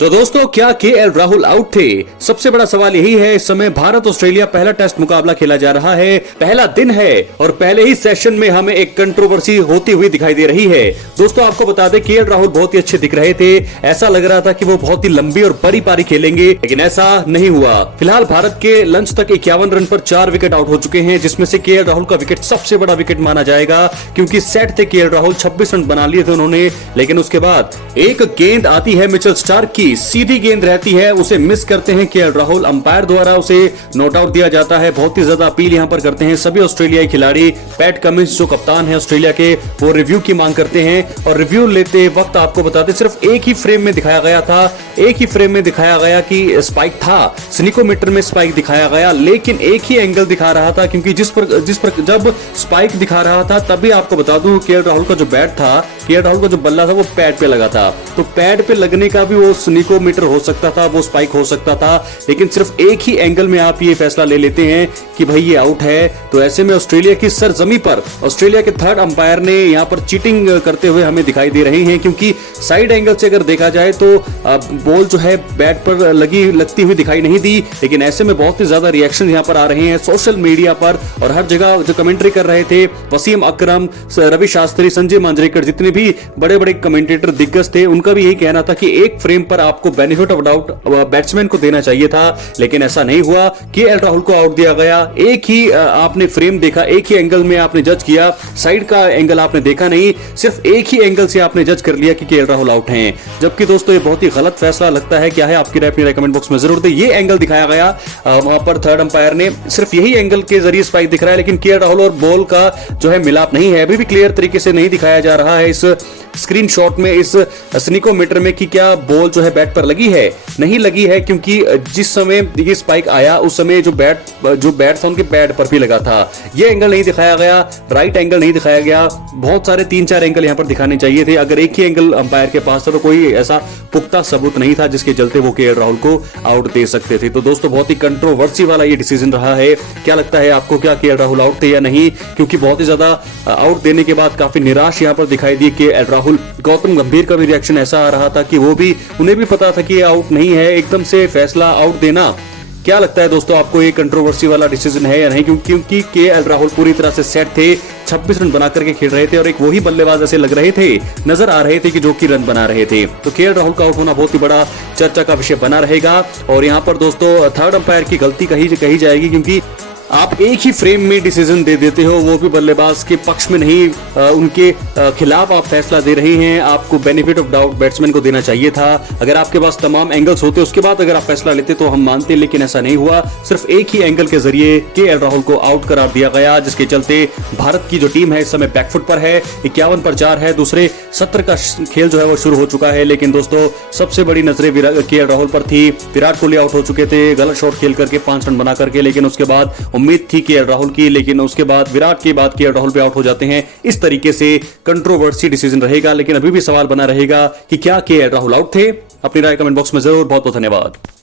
तो दोस्तों, क्या केएल राहुल आउट थे? सबसे बड़ा सवाल यही है। इस समय भारत ऑस्ट्रेलिया पहला टेस्ट मुकाबला खेला जा रहा है, पहला दिन है और पहले ही सेशन में हमें एक कंट्रोवर्सी होती हुई दिखाई दे रही है। दोस्तों, आपको बता दें, केएल राहुल बहुत ही अच्छे दिख रहे थे। ऐसा लग रहा था कि वो बहुत ही लंबी और बड़ी पारी खेलेंगे, लेकिन ऐसा नहीं हुआ। फिलहाल भारत के लंच तक 51 रन पर 4 विकेट आउट हो चुके हैं, जिसमें से केएल राहुल का विकेट सबसे बड़ा विकेट माना जाएगा, क्योंकि सेट थे केएल राहुल, 26 रन बना लिए थे उन्होंने। लेकिन उसके बाद एक गेंद आती है मिचेल स्टार्क की, सीधी गेंद रहती है, उसे मिस करते हैं केएल राहुल। अंपायर द्वारा उसे नॉट आउट दिया जाता है। बहुत ही ज्यादा अपील यहां पर करते हैं सभी ऑस्ट्रेलियाई खिलाड़ी। पैट कमिंस जो कप्तान है ऑस्ट्रेलिया के, वो रिव्यू की मांग करते हैं। और रिव्यू लेते वक्त आपको बताते, सिर्फ एक ही फ्रेम में दिखाया गया था, एक ही फ्रेम में दिखाया गया कि स्पाइक था, स्निकोमीटर में स्पाइक दिखाया गया, लेकिन एक ही एंगल दिखा रहा था, क्योंकि जिस पर जब स्पाइक दिखा रहा था तभी आपको बता दूं केएल राहुल का जो बैट था, केएल राहुल का जो बल्ला था, वो पैड पे लगा था। तो पैड पे लगने का भी वो स्निकोमीटर हो सकता था, वो स्पाइक हो सकता था, लेकिन सिर्फ एक ही एंगल में आप ये फैसला ले लेते हैं कि भाई ये आउट है। तो ऐसे में ऑस्ट्रेलिया की सरजमी पर ऑस्ट्रेलिया के थर्ड अंपायर ने यहां पर चीटिंग करते हुए हमें दिखाई दे रहे हैं, क्योंकि साइड एंगल से अगर देखा जाए तो बॉल जो है बैट पर लगती हुई दिखाई नहीं दी। लेकिन ऐसे में बहुत ही ज्यादा रिएक्शन यहां पर आ रहे हैं सोशल मीडिया पर, और हर जगह जो कमेंट्री कर रहे थे, वसीम अकरम, रवि शास्त्री, संजय मांजरेकर, जितने भी बड़े बड़े कमेंटेटर दिग्गज थे, उनका भी यही कहना था कि एक फ्रेम पर आपको बेनिफिट ऑफ डाउट बैट्समैन को देना चाहिए था, लेकिन ऐसा नहीं हुआ। केएल राहुल को आउट दिया गया। एक ही आपने फ्रेम देखा, एक ही एंगल में आपने जज किया, साइड का एंगल आपने देखा नहीं, सिर्फ एक ही एंगल से आपने जज कर लिया कि केएल राहुल आउट हैं। जबकि दोस्तों ये बहुत ही गलत फैसला लगता है। क्या है आपकी राय? अपनी राय कमेंट बॉक्स में जरूर दें। ये एंगल दिखाया गया वहां पर थर्ड अंपायर ने, सिर्फ यही एंगल के जरिए स्पाइक दिख रहा है, लेकिन केएल राहुल और बॉल का जो है मिलाप नहीं है, अभी भी क्लियर तरीके से नहीं दिखाया जा रहा है इस स्क्रीनशॉट में, इस स्निकोमीटर में, कि क्या बॉल जो है बैट पर लगी है, नहीं लगी है, क्योंकि जिस समय ये स्पाइक आया उस समय जो बैट था उनके बैट पर भी लगा था। ये एंगल नहीं दिखाया गया, राइट एंगल नहीं दिखाया गया। बहुत सारे 3-4 एंगल यहां पर दिखाने चाहिए थे। अगर एक ही एंगल अंपायर के पास था तो कोई ऐसा पुख्ता सबूत नहीं था जिसके चलते वो केएल राहुल को आउट दे सकते थे। तो दोस्तों, बहुत ही कंट्रोवर्सी वाला ये डिसीजन रहा है। क्या लगता है आपको, क्या केएल राहुल आउट थे या नहीं? क्योंकि बहुत ही ज्यादा आउट देने के बाद काफी निराश यहां पर दिखाई दी केएल राहुल। गौतम गंभीर का भी रिएक्शन ऐसा आ रहा था कि उन्हें भी पता था कि ये आउट नहीं है, एकदम से फैसला आउट देना। क्या लगता है दोस्तों आपको, ये कंट्रोवर्सी वाला डिसीजन है या नहीं? क्योंकि केएल राहुल पूरी तरह से सेट थे, 26 रन बना करके खेल रहे थे, और एक वही बल्लेबाज ऐसे लग रहे थे, नजर आ रहे थे कि जो कि रन बना रहे थे। तो केएल राहुल का आउट होना बहुत ही बड़ा चर्चा का विषय बना रहेगा। और यहाँ पर दोस्तों थर्ड अंपायर की गलती कही जाएगी, क्योंकि आप एक ही फ्रेम में डिसीजन दे देते हो, वो भी बल्लेबाज के पक्ष में नहीं, उनके खिलाफ आप फैसला दे रहे हैं। आपको बेनिफिट ऑफ डाउट बैट्समैन को देना चाहिए था। अगर आपके पास तमाम एंगल्स होते उसके बाद अगर आप फैसला लेते तो हम मानते, लेकिन ऐसा नहीं हुआ। सिर्फ एक ही एंगल के जरिए केएल राहुल को आउट करार दिया गया, जिसके चलते भारत की जो टीम है इस समय बैकफुट पर है, 51 पर 4 है। दूसरे सत्र का खेल जो है वो शुरू हो चुका है, लेकिन दोस्तों सबसे बड़ी नजरें केएल राहुल पर थी। विराट कोहली आउट हो चुके थे गलत शॉट खेल करके, 5 रन बना करके, लेकिन उसके बाद उम्मीद थी केएल राहुल की, लेकिन उसके बाद विराट के बाद केएल राहुल पे आउट हो जाते हैं। इस तरीके से कंट्रोवर्सी डिसीजन रहेगा, लेकिन अभी भी सवाल बना रहेगा कि क्या केएल राहुल आउट थे? अपनी राय कमेंट बॉक्स में जरूर। बहुत बहुत धन्यवाद।